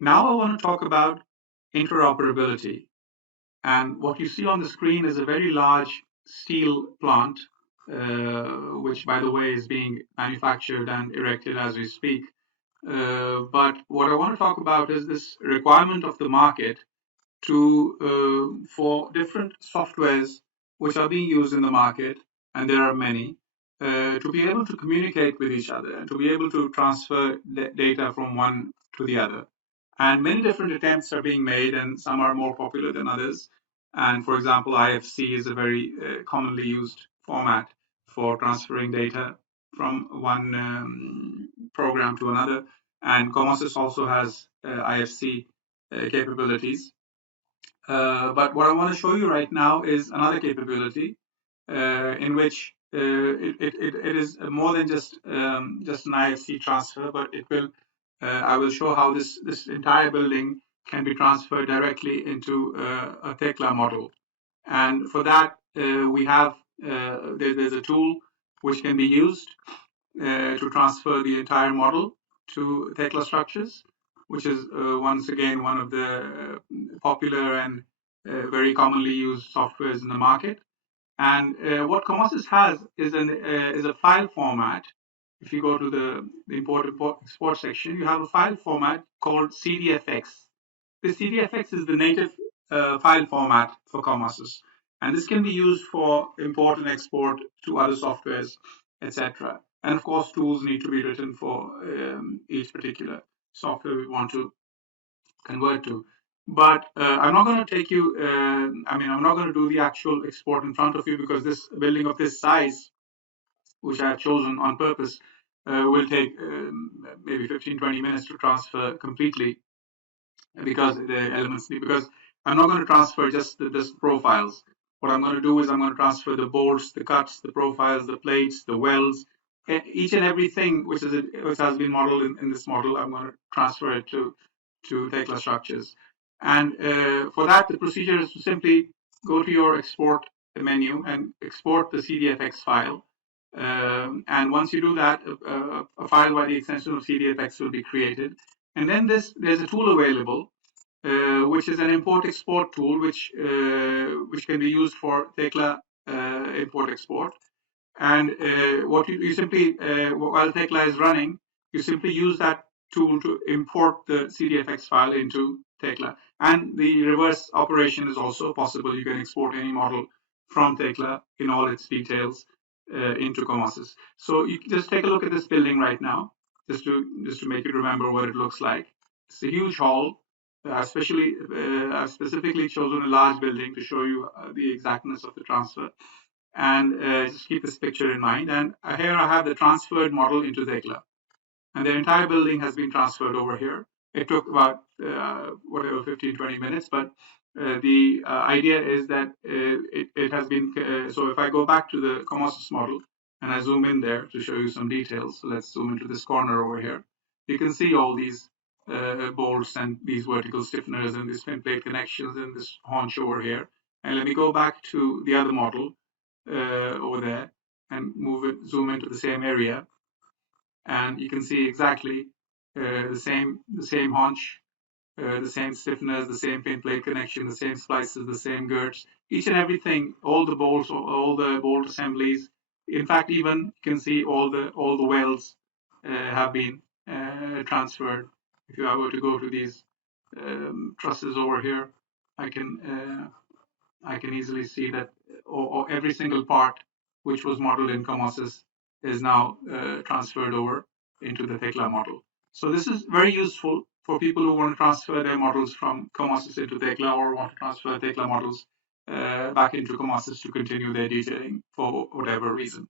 Now I want to talk about interoperability. And what you see on the screen is a very large steel plant, which, by the way, is being manufactured and erected as we speak. But what I want to talk about is this requirement of the market for different softwares which are being used in the market, and there are many, to be able to communicate with each other and to be able to transfer data from one to the other. And many different attempts are being made, and some are more popular than others. And for example, IFC is a very commonly used format for transferring data from one program to another. And Comosys also has IFC capabilities. But what I want to show you right now is another capability in which it is more than just an IFC transfer, but I will show how this entire building can be transferred directly into a Tekla model. And for that, there's a tool which can be used to transfer the entire model to Tekla structures, which is once again one of the popular and very commonly used softwares in the market. And what Comosys has is a file format. If you go to the export section, you have a file format called CDFX. The CDFX is the native file format for Comosys, and this can be used for import and export to other softwares, etc. And of course, tools need to be written for each particular software we want to convert to. But I'm not going to take you, I'm not going to do the actual export in front of you because this building of this size, which I have chosen on purpose, will take maybe 15-20 minutes to transfer completely because I'm not going to transfer just the profiles. What I'm going to do is I'm going to transfer the bolts, the cuts, the profiles, the plates, the welds, each and everything which has been modeled in this model. I'm going to transfer it to Tekla structures. And for that, the procedure is to simply go to your export menu and export the CDFX file. And once you do that, a file by the extension of CDFX will be created. And then there's a tool available, which is an import-export tool, which can be used for Tekla import-export. And what you simply, while Tekla is running, you simply use that tool to import the CDFX file into Tekla. And the reverse operation is also possible. You can export any model from Tekla in all its details into Comosys. So you can just take a look at this building right now, just to make you remember what it looks like. It's a huge hall. I've specifically chosen a large building to show you the exactness of the transfer. And just keep this picture in mind. And here I have the transferred model into Tekla. And the entire building has been transferred over here. It took about 15-20 minutes, but the idea is that it has been, so if I go back to the Comosys model and I zoom in there to show you some details, so let's zoom into this corner over here. You can see all these bolts and these vertical stiffeners and these fin plate connections and this haunch over here. And let me go back to the other model over there and zoom into the same area, and you can see exactly the same haunch, the same stiffeners, the same fin plate connection, the same splices, the same girts, each and everything, all the bolts, all the bolt assemblies. In fact, even you can see all the welds have been transferred. If I were to go to these trusses over here, I can easily see that or every single part which was modeled in Comosys is now transferred over into the Tekla model. So this is very useful for people who want to transfer their models from Comosys into Tekla or want to transfer Tekla models back into Comosys to continue their detailing for whatever reason.